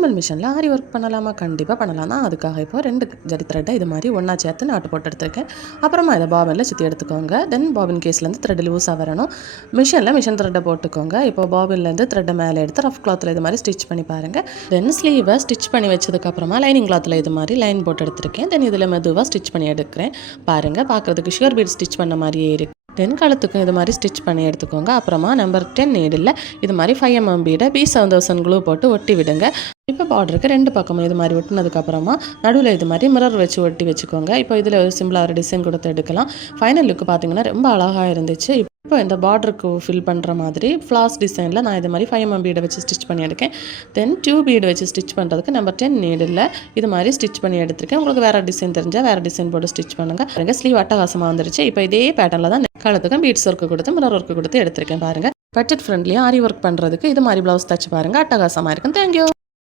Normal மிஷினில் ஆரி work பண்ணலாமா? கண்டிப்பாக பண்ணலாம் தான். அதுக்காக இப்போ 2 ஜரி த்ரெட்டை இது மாதிரி ஒன்றா சேர்த்து நாட்டு போட்டு எடுத்துருக்கேன். அப்புறமா இதை பாபினில் சுற்றி எடுத்துக்கோங்க. தென் பாபின் கேஸ்லேருந்து த்ரெட் லூஸாக வரணும். மிஷின் த்ரெட்டை போட்டுக்கோங்க. இப்போ பாபின்லேருந்து த்ரெட்டை மேலே எடுத்து ரஃப் கிளாத்தில் இது மாதிரி ஸ்டிச் பண்ணி பாருங்கள். தென் ஸ்லீவை ஸ்டிச் பண்ணி வச்சதுக்கப்புறமா லைனிங் கிளாத்தில் இது மாதிரி லைன் போட்டு எடுத்துருக்கேன். தென் இதில் மெதுவாக ஸ்டிச் பண்ணி எடுக்கிறேன். பாருங்கள், பார்க்குறதுக்கு ஷுகர் பீட் ஸ்டிச் பண்ண மாதிரியே இருக்குது. 10 கழுத்துக்கும் இது மாதிரி ஸ்டிச் பண்ணி எடுத்துக்கோங்க. அப்புறமா நம்பர் 10 நீடில் இது மாதிரி 5 mm பீடை B7000 க்ளூ போட்டு ஒட்டி விடுங்க. இப்போ பார்டருக்கு 2 பக்கமும் இது மாதிரி ஒட்டினதுக்கப்புறமா நடுவில் இது மாதிரி மிரர் வச்சு ஒட்டி வச்சுக்கோங்க. இப்போ இதில் ஒரு சிம்பிளாக ஒரு டிசைன் கொடுத்து எடுக்கலாம். ஃபைனல் லுக்கு பார்த்தீங்கன்னா ரொம்ப அழகாக இருந்துச்சு. இப்போ இந்த பார்டருக்கு ஃபில் பண்ணுற மாதிரி ஃப்ளாஸ் டிசைனில் நான் இது மாதிரி 5 mm பீடை வச்சு ஸ்டிச் பண்ணி எடுக்கேன். தென் 2 பீடு வச்சு ஸ்டிச் பண்ணுறதுக்கு நம்பர் 10 நீடில் இது மாதிரி ஸ்டிச் பண்ணி எடுத்திருக்கேன். உங்களுக்கு வேறு டிசைன் தெரிஞ்சால் வேறு டிசைன் போட்டு ஸ்டிச் பண்ணுங்கள். பாருங்கள், ஸ்லீவ் அட்டகாசமாக வந்துருச்சு. இப்போ இதே பேட்டர்னில் தான் கழுத்துக்கும் பீட்ஸ் ஒர்க்கு கொடுத்து மிரர் ஒர்க்கு கொடுத்து எடுத்திருக்கேன். பாருங்கள், பட்ஜெட் ஃப்ரெண்ட்லியாக ஆரி ஒர்க் பண்ணுறதுக்கு இது மாதிரி ப்ளவுஸ் தச்சு பாருங்கள், அட்டகாசமாக இருக்கும். தேங்க்யூ.